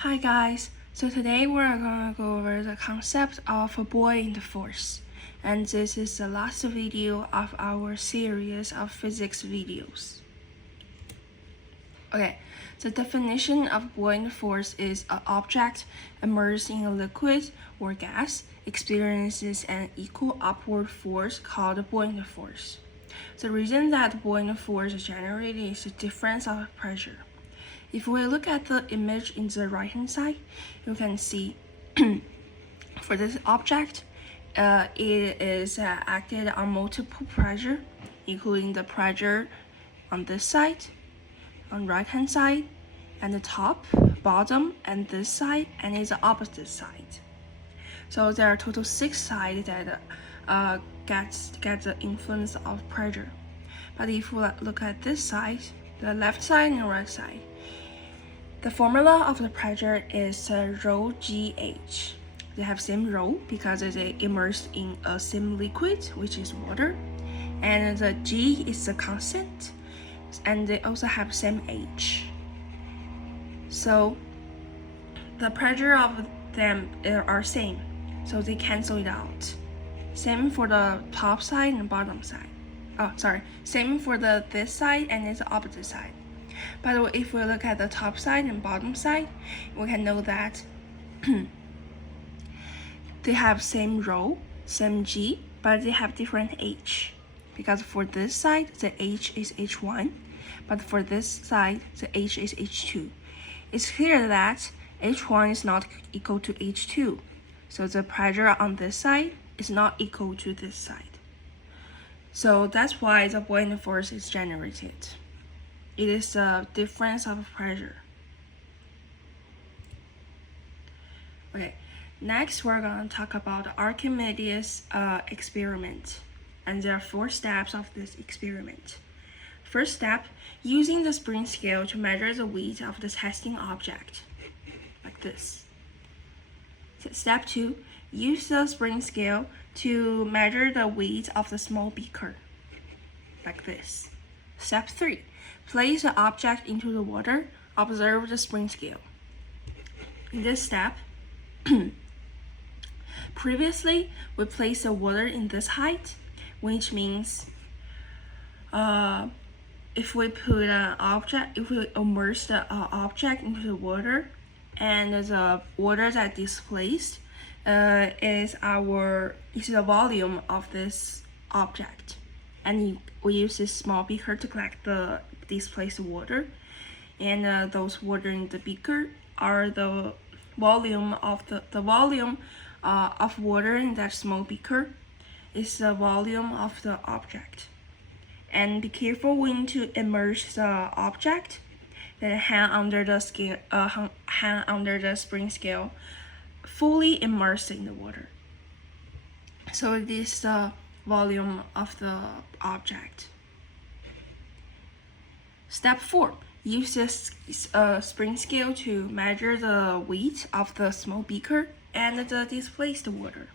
Hi guys, so today we're gonna go over the concept of a buoyant force, and this is the last video of our series of physics videos. Okay, the definition of buoyant force is an object immersed in a liquid or gas experiences an equal upward force called buoyant force. The reason that buoyant force is generated is the difference of pressure. If we look at the image in the right hand side, you can see for this object, it is acted on multiple pressure, including the pressure on this side, on right hand side, and the top, bottom, and this side, and it's the opposite side. So there are total 6 sides that get the influence of pressure. But if we look at this side, the left side and the right side, the formula of the pressure is rho GH. They have same rho because it's immersed in a same liquid, which is water, and the G is the constant, and they also have same H. So the pressure of them are same, so they cancel it out. Same for the top side and bottom side. Same for this side and it's the opposite side. But if we look at the top side and bottom side, we can know that they have same rho, same G, but they have different H. Because for this side, the H is H1, but for this side, the H is H2. It's clear that H1 is not equal to H2, so the pressure on this side is not equal to this side. So that's why the buoyant force is generated. It is the difference of pressure. Okay, next we're going to talk about the Archimedes experiment. And there are 4 steps of this experiment. First step, using the spring scale to measure the weight of the testing object, like this. Step 2, use the spring scale to measure the weight of the small beaker, like this. Step 3, place the object into the water, observe the spring scale. In this step, previously we placed the water in this height, which means if we immerse the object into the water, and the water that displaced is the volume of this object, and we use this small beaker to collect the displaced water, and those water in the beaker are the volume of of water in that small beaker is the volume of the object. And be careful when to immerse the object, then hang under the spring scale, fully immersed in the water. So this is the volume of the object. Step 4, use this spring scale to measure the weight of the small beaker and the displaced water.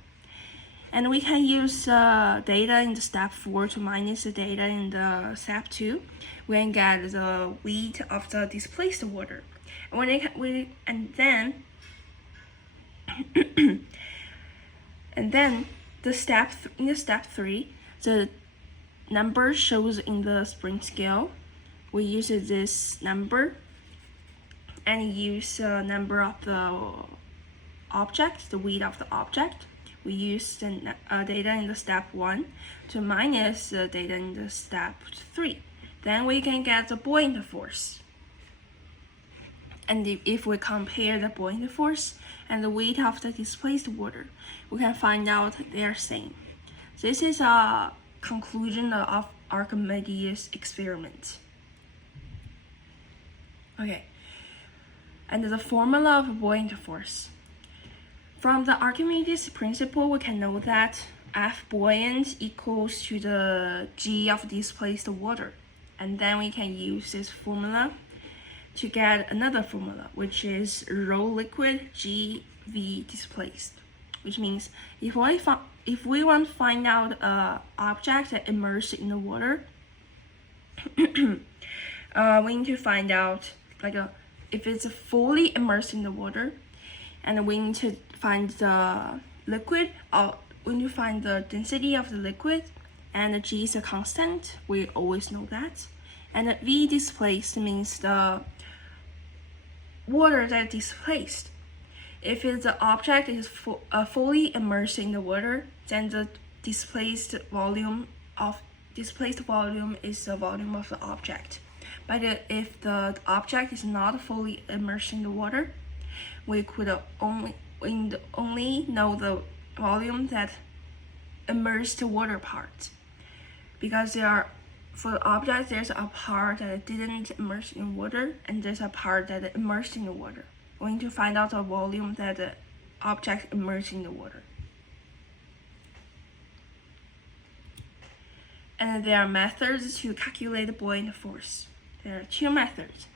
And we can use data in the step 4 to minus the data in the step 2. We can get the weight of the displaced water. And then in step 3, the number shows in the spring scale. We use this number and use the number of the object, the weight of the object. We use the data in the step 1 to minus the data in the step 3. Then we can get the buoyant force. And if we compare the buoyant force and the weight of the displaced water, we can find out they are same. This is a conclusion of Archimedes experiment. Okay, and the formula of buoyant force. From the Archimedes principle, we can know that F buoyant equals to the G of displaced water. And then we can use this formula to get another formula, which is rho liquid GV displaced. Which means if we want to find out an object that immersed in the water, we need to find out if it's fully immersed in the water, and we need to find the liquid, we need to find the density of the liquid, and the G is a constant, we always know that. And the V displaced means the water that is displaced. If the object is fully immersed in the water, then the displaced volume is the volume of the object. But if the object is not fully immersed in the water, we could only know the volume that immersed water part, because for the object there's a part that didn't immerse in water, and there's a part that immersed in the water. We need to find out the volume that the object immersed in the water. And there are methods to calculate the buoyant force. There are two methods.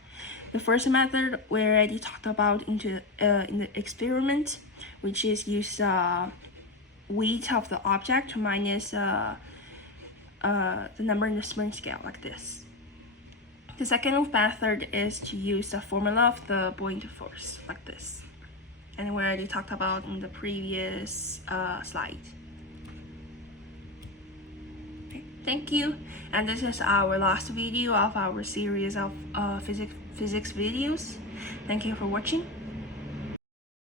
The first method we already talked about in the experiment, which is use weight of the object minus the number in the spring scale, like this. The second method is to use the formula of the buoyant force, like this. And we already talked about in the previous slide. Okay, thank you. And this is our last video of our series of physics videos. Thank you for watching.